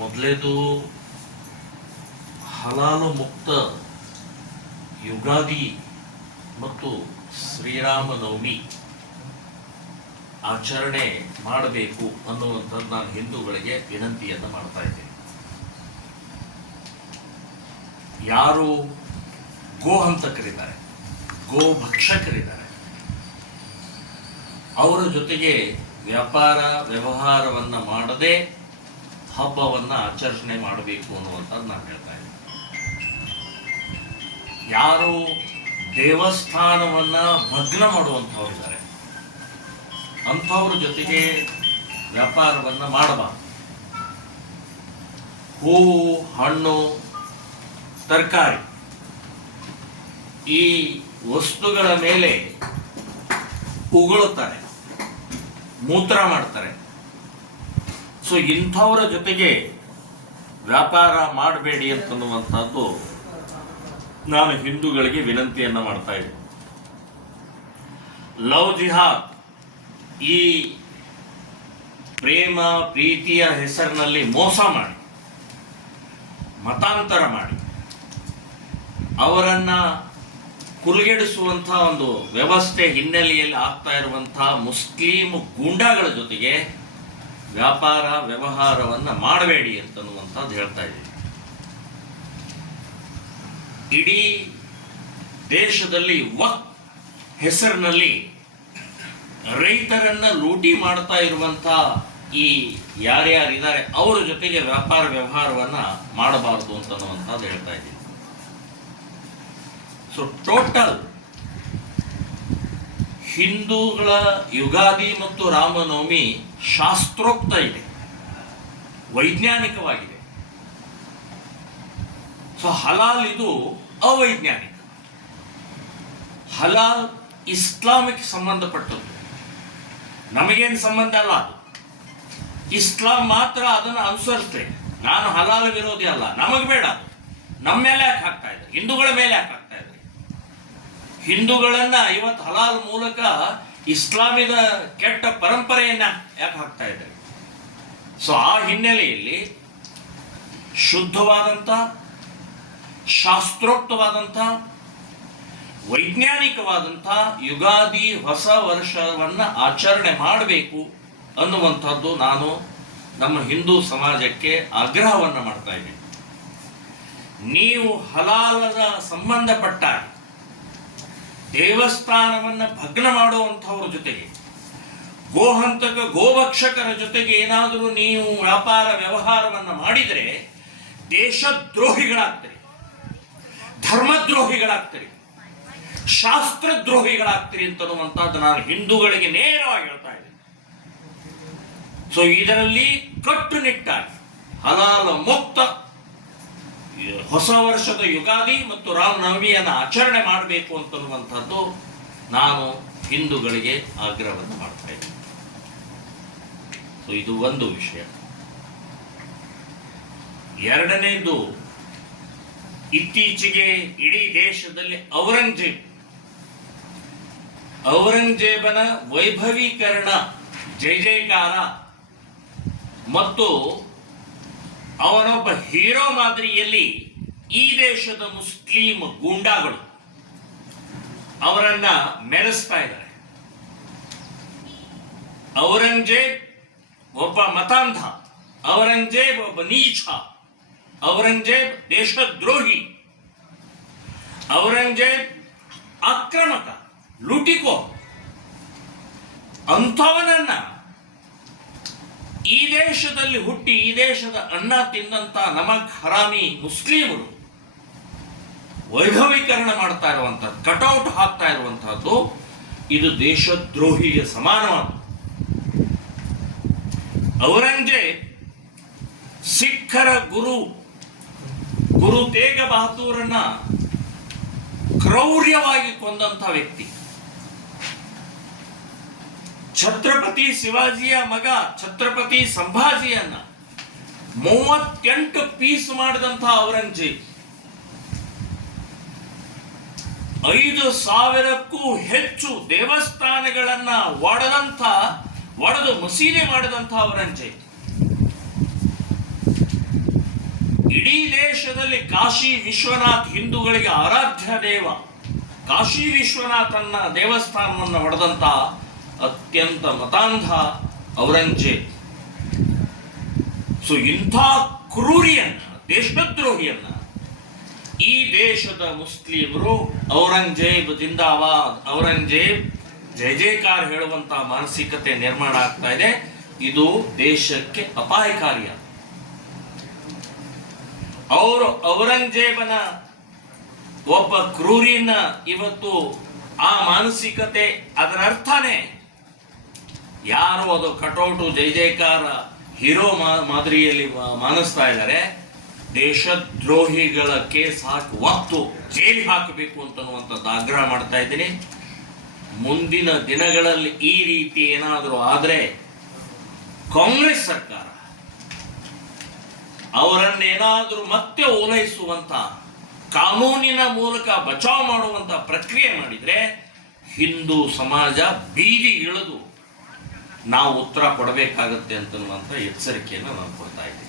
ಮೊದಲೇದು ಹಲಾಲು ಮುಕ್ತ ಯುಗಾದಿ ಮತ್ತು ಶ್ರೀರಾಮನವಮಿ ಆಚರಣೆ ಮಾಡಬೇಕು ಅನ್ನುವಂಥದ್ದು ನಾನು ಹಿಂದೂಗಳಿಗೆ ವಿನಂತಿಯನ್ನು ಮಾಡ್ತಾ ಇದ್ದೇನೆ. ಯಾರು ಗೋ ಹಂತಕರಿದ್ದಾರೆ ಗೋ ಭಕ್ಷಕರಿದ್ದಾರೆ ಅವರ ಜೊತೆಗೆ ವ್ಯಾಪಾರ ವ್ಯವಹಾರವನ್ನು ಮಾಡದೆ ಹಬ್ಬವನ್ನ ಆಚರಣೆ ಮಾಡಬೇಕು ಅನ್ನುವಂಥದ್ದು ನಾನು ಹೇಳ್ತಾ ಇದ್ದೀನಿ. ಯಾರು ದೇವಸ್ಥಾನವನ್ನ ಭಗ್ನ ಮಾಡುವಂಥವ್ರು ಇದ್ದಾರೆ ಅಂಥವ್ರ ಜೊತೆಗೆ ವ್ಯಾಪಾರವನ್ನ ಮಾಡಬಾರ್ದು. ಹೂವು, ಹಣ್ಣು, ತರಕಾರಿ ಈ ವಸ್ತುಗಳ ಮೇಲೆ ಉಗುಳುತ್ತಾರೆ, ಮೂತ್ರ ಮಾಡ್ತಾರೆ. ಸೊ, ಇಂಥವರ ಜೊತೆಗೆ ವ್ಯಾಪಾರ ಮಾಡಬೇಡಿ ಅಂತನ್ನುವಂಥದ್ದು ನಾನು ಹಿಂದೂಗಳಿಗೆ ವಿನಂತಿಯನ್ನು ಮಾಡ್ತಾ ಇದ್ದೀನಿ. ಲವ್ ಜಿಹಾದ್ ಈ ಪ್ರೇಮ, ಪ್ರೀತಿಯ ಹೆಸರಿನಲ್ಲಿ ಮೋಸ ಮಾಡಿ, ಮತಾಂತರ ಮಾಡಿ, ಅವರನ್ನು ಕುಲ್ಗೆಡಿಸುವಂತಹ ಒಂದು ವ್ಯವಸ್ಥೆ ಹಿನ್ನೆಲೆಯಲ್ಲಿ ಆಗ್ತಾ ಇರುವಂಥ ಮುಸ್ಲಿಂ ಗೂಂಡಾಗಳ ಜೊತೆಗೆ ವ್ಯಾಪಾರ ವ್ಯವಹಾರವನ್ನ ಮಾಡಬೇಡಿ ಅಂತನ್ನುವಂಥದ್ದು ಹೇಳ್ತಾ ಇದ್ದೀವಿ ಇಡೀ ದೇಶದಲ್ಲಿ ವಕ್ ಹೆಸರಿನಲ್ಲಿ ರೈತರನ್ನ ಲೂಟಿ ಮಾಡ್ತಾ ಇರುವಂತ ಈ ಯಾರ್ಯಾರಿದ್ದಾರೆ, ಅವರ ಜೊತೆಗೆ ವ್ಯಾಪಾರ ವ್ಯವಹಾರವನ್ನ ಮಾಡಬಾರದು ಅಂತನ್ನುವಂಥದ್ದು ಹೇಳ್ತಾ ಇದ್ದೀನಿ. ಸೊ ಟೋಟಲ್ ಹಿಂದೂಗಳ ಯುಗಾದಿ ಮತ್ತು ರಾಮನವಮಿ ಶಾಸ್ತ್ರೋಕ್ತ ಇದೆ. ವೈಜ್ಞಾನಿಕವಾಗಿದೆ. ಸೊ ಹಲಾಲ್ ಇದು ಅವೈಜ್ಞಾನಿಕ. ಹಲಾಲ್ ಇಸ್ಲಾಮಿಕ್ ಸಂಬಂಧಪಟ್ಟದ್ದು. ನಮಗೇನು ಸಂಬಂಧ ಅಲ್ಲ ಅದು. ಇಸ್ಲಾಂ ಮಾತ್ರ ಅದನ್ನು ಅನುಸರಿಸ್ತೇನೆ ನಾನು ಹಲಾಲ್ ವಿರೋಧಿ ಅಲ್ಲ. ನಮಗೆ ಬೇಡ ನಮ್ಮ ಮೇಲೆ ಯಾಕೆ ಹಾಕ್ತಾ ಇದ್ದಾರೆ? ಹಿಂದೂಗಳ ಮೇಲೆ ಯಾಕೆ ಹಿಂದೂಗಳನ್ನ ಇವತ್ತು ಹಲಾಲ್ ಮೂಲಕ ಇಸ್ಲಾಮಿದ ಕೆಟ್ಟ ಪರಂಪರೆಯನ್ನ ಯಾಕೆ ಹಾಕ್ತಾ ಇದ್ದಾರೆ? ಸೊ ಆ ಹಿನ್ನೆಲೆಯಲ್ಲಿ ಶುದ್ಧವಾದಂಥ ಶಾಸ್ತ್ರೋಕ್ತವಾದಂಥ ವೈಜ್ಞಾನಿಕವಾದಂಥ ಯುಗಾದಿ ಹೊಸ ವರ್ಷವನ್ನ ಆಚರಣೆ ಮಾಡಬೇಕು ಅನ್ನುವಂಥದ್ದು ನಾನು ನಮ್ಮ ಹಿಂದೂ ಸಮಾಜಕ್ಕೆ ಆಗ್ರಹವನ್ನು ಮಾಡ್ತಾ ಇದ್ದೀನಿ. ನೀವು ಹಲಾಲದ ಸಂಬಂಧಪಟ್ಟ ದೇವಸ್ಥಾನವನ್ನ ಭಗ್ನ ಮಾಡುವಂಥವ್ರ ಜೊತೆಗೆ, ಗೋಹಂತಕ ಗೋಭಕ್ಷಕರ ಜೊತೆಗೆ ಏನಾದರೂ ನೀವು ವ್ಯಾಪಾರ ವ್ಯವಹಾರವನ್ನ ಮಾಡಿದರೆ, ದೇಶದ್ರೋಹಿಗಳಾಗ್ತೀರಿ, ಧರ್ಮದ್ರೋಹಿಗಳಾಗ್ತೀರಿ, ಶಾಸ್ತ್ರದ್ರೋಹಿಗಳಾಗ್ತೀರಿ ಅಂತನ್ನುವಂಥದ್ದು ನಾನು ಹಿಂದೂಗಳಿಗೆ ನೇರವಾಗಿ ಹೇಳ್ತಾ ಇದ್ದೀನಿ. ಸೊ ಇದರಲ್ಲಿ ಕಟ್ಟುನಿಟ್ಟಾಗಿ, ಹಲಾಲ ಮುಕ್ತ ಹೊಸ ವರ್ಷದ ಯುಗಾದಿ ಮತ್ತು ರಾಮನವಮಿಯನ್ನು ಆಚರಣೆ ಮಾಡಬೇಕು ಅಂತನ್ನುವಂಥದ್ದು ನಾನು ಹಿಂದೂಗಳಿಗೆ ಆಗ್ರಹವನ್ನು ಮಾಡ್ತಾ ಸೊ ಇದು ಒಂದು ವಿಷಯ. ಎರಡನೇದು, ಇತ್ತೀಚೆಗೆ ಇಡೀ ದೇಶದಲ್ಲಿ ಔರಂಗಜೇಬ್. ಔರಂಗಜೇಬನ ವೈಭವೀಕರಣ, ಜೈ ಜಯಕಾರ ಮತ್ತು ಅವನೊಬ್ಬ ಹೀರೋ ಮಾದರಿಯಲ್ಲಿ ಈ ದೇಶದ ಮುಸ್ಲಿಂ ಗೂಂಡಾಗಳು ಅವರನ್ನ ಮೆರೆಸ್ತಾ ಇದ್ದಾರೆ. ಔರಂಗಜೇಬ್ ಒಬ್ಬ ಮತಾಂಧ, ಔರಂಗಜೇಬ್ ಒಬ್ಬ ನೀಚ, ಔರಂಗಜೇಬ್ ದೇಶದ್ರೋಹಿ, ಔರಂಗಜೇಬ್ ಆಕ್ರಮಕ ಲುಟಿಕೋ, ಅಂಥವನನ್ನ ಈ ದೇಶದಲ್ಲಿ ಹುಟ್ಟಿ ಈ ದೇಶದ ಅನ್ನ ತಿಂದಂತ ನಮಗ್ ಹರಾಮಿ ಮುಸ್ಲಿಮರು ವೈಭವೀಕರಣ ಮಾಡ್ತಾ ಇರುವಂತಹದ್ದು ಕಟೌಟ್ ಹಾಕ್ತಾ ಇರುವಂತಹದ್ದು, ಇದು ದೇಶದ್ರೋಹಿಗೆ ಸಮಾನವಾದ. ಔರಂಗಜೇಬ್ ಸಿಖ್ಖರ ಗುರು ಗುರು ತೇಗ ಬಹದ್ದೂರನ್ನ ಕ್ರೌರ್ಯವಾಗಿ ಕೊಂದಂತ ವ್ಯಕ್ತಿ. ಛತ್ರಪತಿ ಶಿವಾಜಿಯ ಮಗ, ಛತ್ರಪತಿ ಸಂಭಾಜಿಯನ್ನ ಮೂವತ್ತೆಂಟು ಪೀಸ್ ಮಾಡಿದಂತಹ ಔರಂಗಜೇಬ್. ಐದು ಸಾವಿರಕ್ಕೂ ಹೆಚ್ಚು ದೇವಸ್ಥಾನಗಳನ್ನ ಒಡೆದಂತ ಒಡೆದು ಮಸೀದಿ ಮಾಡಿದಂತ ಔರಂಗಜೇಬ್. ಇಡೀ ದೇಶದಲ್ಲಿ ಕಾಶಿ ವಿಶ್ವನಾಥ್ ಹಿಂದೂಗಳಿಗೆ ಆರಾಧ್ಯ ದೇವ. ಕಾಶಿ ವಿಶ್ವನಾಥನ್ನ ದೇವಸ್ಥಾನವನ್ನು ಹೊಡೆದಂತ ಅತ್ಯಂತ ಮತಾಂಧ ಔರಂಗಜೇಬ್ ಸೊ ಇಂಥ ಕ್ರೂರಿಯನ್ನ, ದೇಶದ್ರೋಹಿಯನ್ನ ಈ ದೇಶದ ಮುಸ್ಲಿಮರು ಔರಂಗಜೇಬ್ ಜಿಂದಾಬಾದ್ ಔರಂಗಜೇಬ್ ಜಯ ಜಯಕಾರ ಹೇಳುವಂತ ಮಾನಸಿಕತೆ ನಿರ್ಮಾಣ ಆಗ್ತಾ ಇದೆ. ಇದು ದೇಶಕ್ಕೆ ಅಪಾಯಕಾರಿಯ. ಅವರು ಔರಂಗಜೇಬನ ಒಬ್ಬ ಕ್ರೂರಿನ ಇವತ್ತು ಆ ಮಾನಸಿಕತೆ ಅದರ ಅರ್ಥನೇ ಯಾರು ಅದು ಕಟೌಟು ಜೈ ಜಯಕಾರ ಹೀರೋ ಮಾದರಿಯಲ್ಲಿ ಮಾನಸ್ತಾ ಇದ್ದಾರೆ, ದೇಶದ್ರೋಹಿಗಳ ಕೇಸ್ ಹಾಕಿ ಒತ್ತು ಜೈಲಿಗೆ ಹಾಕಬೇಕು ಅಂತನ್ನುವಂಥದ್ದು ಆಗ್ರಹ ಮಾಡ್ತಾ ಇದ್ದೀನಿ. ಮುಂದಿನ ದಿನಗಳಲ್ಲಿ ಈ ರೀತಿ ಏನಾದರೂ ಆದರೆ ಕಾಂಗ್ರೆಸ್ ಸರ್ಕಾರ ಅವರನ್ನೇನಾದರೂ ಮತ್ತೆ ಓಲೈಸುವಂತ ಕಾನೂನಿನ ಮೂಲಕ ಬಚಾವ್ ಮಾಡುವಂತ ಪ್ರಕ್ರಿಯೆ ಮಾಡಿದ್ರೆ ಹಿಂದೂ ಸಮಾಜ ಬೀದಿ ಇಳಿದು ನಾವು ಉತ್ತರ ಕೊಡಬೇಕಾಗತ್ತೆ ಅಂತನ್ನುವಂಥ ಎಚ್ಚರಿಕೆಯನ್ನು ನಾನು ಕೊಡ್ತಾ ಇದ್ದೀನಿ.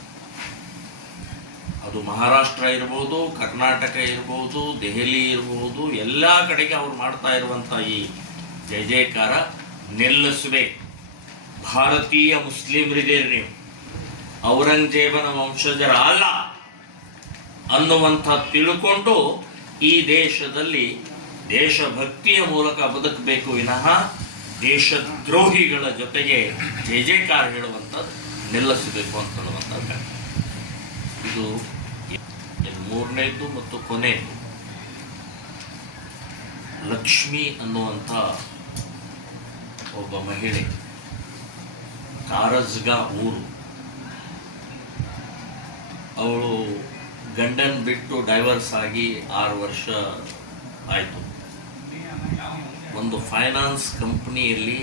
ಅದು ಮಹಾರಾಷ್ಟ್ರ ಇರ್ಬೋದು, ಕರ್ನಾಟಕ ಇರ್ಬೋದು, ದೆಹಲಿ ಇರ್ಬೋದು, ಎಲ್ಲ ಕಡೆಗೆ ಅವ್ರು ಮಾಡ್ತಾ ಇರುವಂಥ ಈ ಜಯ ಜಯಕಾರ ನಿಲ್ಲಿಸಬೇಕು. ಭಾರತೀಯ ಮುಸ್ಲಿಮರಿದ್ದೀರಿ ನೀವು. ಔರಂಗಜೇಬನ ವಂಶಜರ ಅಲ್ಲ ಅನ್ನುವಂಥ ತಿಳ್ಕೊಂಡು ಈ ದೇಶದಲ್ಲಿ ದೇಶಭಕ್ತಿಯ ಮೂಲಕ ಬದುಕಬೇಕು ವಿನಃ ದೇಶದ್ರೋಹಿಗಳ ಜೊತೆಗೆ ಜೆ ಜಯಕಾರ ಹೇಳುವಂಥದ್ದು ನಿಲ್ಲಿಸಬೇಕು ಅಂತ ಹೇಳುವಂಥದ್ದು ಇದು ಮೂರನೇದು ಮತ್ತು ಕೊನೆಯದು ಲಕ್ಷ್ಮಿ ಅನ್ನುವಂಥ ಒಬ್ಬ ಮಹಿಳೆ ಕಾರಜ್ಗ ಊರು. ಅವಳು ಗಂಡನ್ ಬಿಟ್ಟು ಡೈವರ್ಸ್ ಆಗಿ ಆರು ವರ್ಷ ಆಯಿತು. ಒಂದು ಫೈನಾನ್ಸ್ ಕಂಪ್ನಿಯಲ್ಲಿ